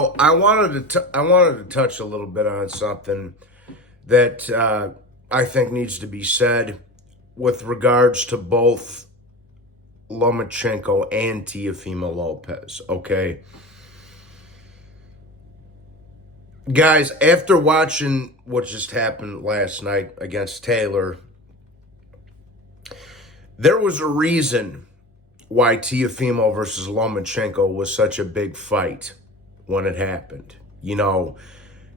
So I wanted to touch a little bit on something that I think needs to be said with regards to both Lomachenko and Teofimo Lopez. Okay, guys, after watching what just happened last night against Taylor, there was a reason why Teofimo versus Lomachenko was such a big fight when it happened.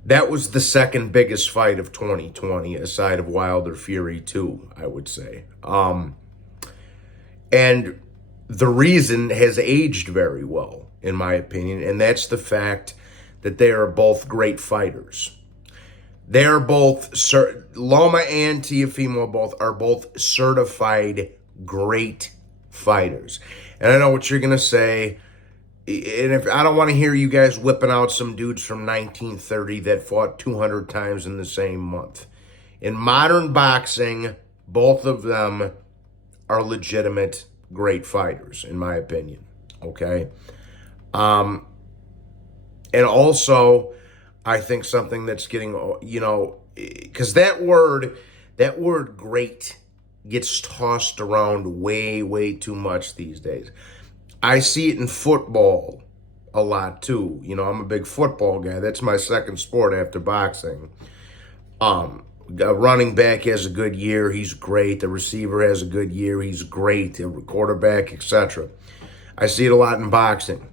That was the second biggest fight of 2020, aside of Wilder Fury 2, I would say. And the reason has aged very well, in my opinion, and that's the fact that they are both great fighters. They are both, Loma and Teofimo are both certified great fighters. And I know what you're going to say. And if I don't want to hear you guys whipping out some dudes from 1930 that fought 200 times in the same month. In modern boxing, both of them are legitimate great fighters, in my opinion. Okay? And also, I think something that's getting, because that word great gets tossed around way, way too much these days. I see it in football a lot too. I'm a big football guy. That's my second sport after boxing. A running back has a good year, he's great. The receiver has a good year, he's great. The quarterback, etc. I see it a lot in boxing.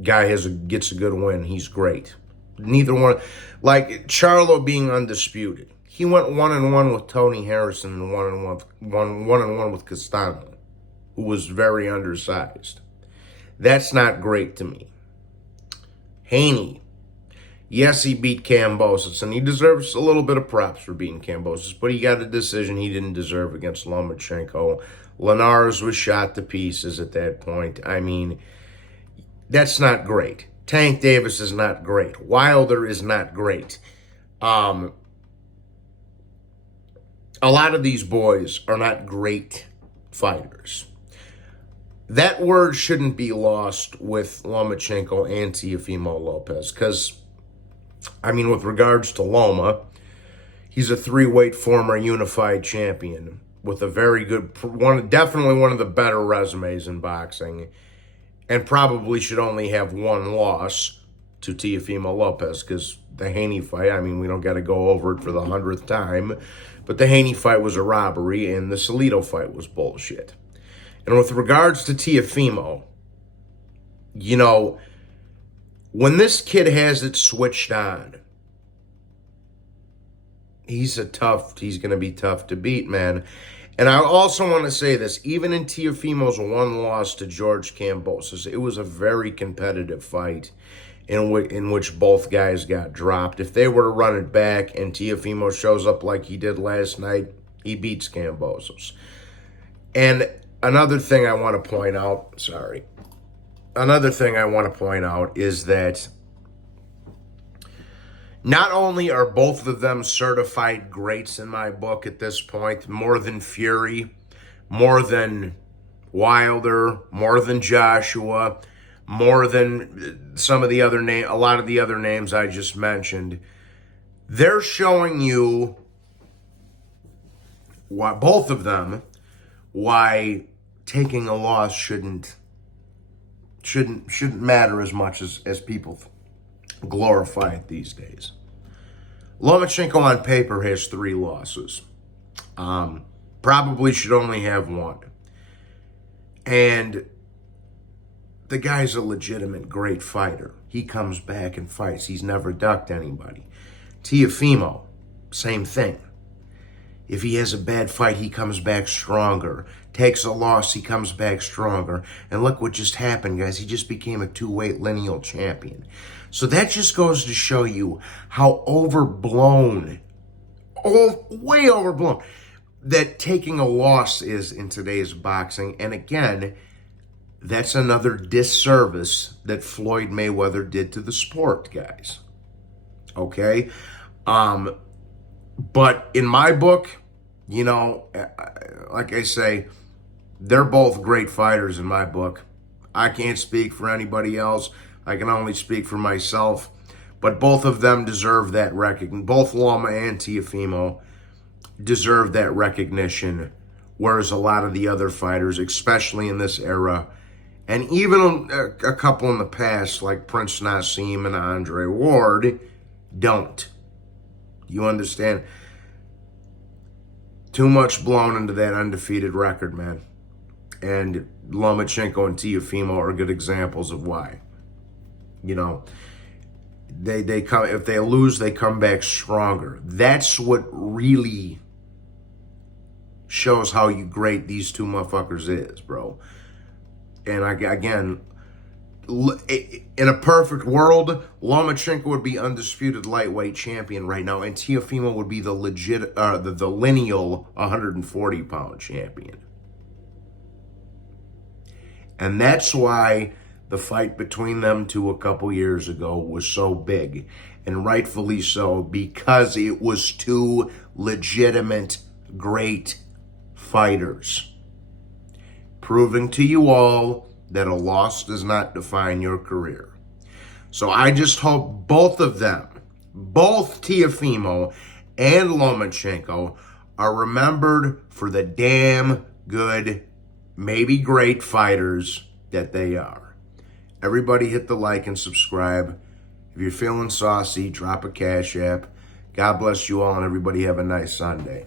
Guy gets a good win, he's great. Neither one, like Charlo being undisputed. He went 1-1 with Tony Harrison and 1-1 with Castano, who was very undersized. That's not great to me. Haney, yes, he beat Kambosos, and he deserves a little bit of props for beating Kambosos, but he got a decision he didn't deserve against Lomachenko. Linares was shot to pieces at that point. I mean, that's not great. Tank Davis is not great. Wilder is not great. A lot of these boys are not great fighters. That word shouldn't be lost with Lomachenko and Teofimo Lopez because, with regards to Loma, he's a three-weight former unified champion with a very good, definitely one of the better resumes in boxing, and probably should only have one loss to Teofimo Lopez because the Haney fight, we don't got to go over it for the 100th time, but the Haney fight was a robbery and the Salido fight was bullshit. And with regards to Teofimo, when this kid has it switched on, he's going to be tough to beat, man. And I also want to say this, even in Teofimo's one loss to George Kambosos, it was a very competitive fight in which both guys got dropped. If they were to run it back and Teofimo shows up like he did last night, he beats Kambosos. And another thing I want to point out is that not only are both of them certified greats in my book at this point, more than Fury, more than Wilder, more than Joshua, more than a lot of the other names I just mentioned, they're showing you why both of them, why taking a loss shouldn't matter as much as people glorify it these days. Lomachenko on paper has 3 losses. Probably should only have 1. And the guy's a legitimate great fighter. He comes back and fights. He's never ducked anybody. Teofimo, same thing. If he has a bad fight, he comes back stronger. Takes a loss, he comes back stronger. And look what just happened, guys. He just became a 2-weight lineal champion. So that just goes to show you how overblown, way overblown, that taking a loss is in today's boxing. And again, that's another disservice that Floyd Mayweather did to the sport, guys. Okay? But in my book, like I say, they're both great fighters in my book. I can't speak for anybody else. I can only speak for myself. But both of them deserve that recognition. Both Loma and Teofimo deserve that recognition, whereas a lot of the other fighters, especially in this era, and even a couple in the past, like Prince Nassim and Andre Ward, don't. You understand? Too much blown into that undefeated record, man. And Lomachenko and Teofimo are good examples of why. You know, they come, if they lose, they come back stronger. That's what really shows how great these two motherfuckers is, bro. And again, in a perfect world, Lomachenko would be undisputed lightweight champion right now, and Teofimo would be the the lineal 140-pound champion. And that's why the fight between them two a couple years ago was so big, and rightfully so, because it was two legitimate, great fighters, proving to you all that a loss does not define your career. So I just hope both of them, both Teofimo and Lomachenko, are remembered for the damn good, maybe great fighters that they are. Everybody hit the like and subscribe. If you're feeling saucy, drop a Cash App. God bless you all, and everybody have a nice Sunday.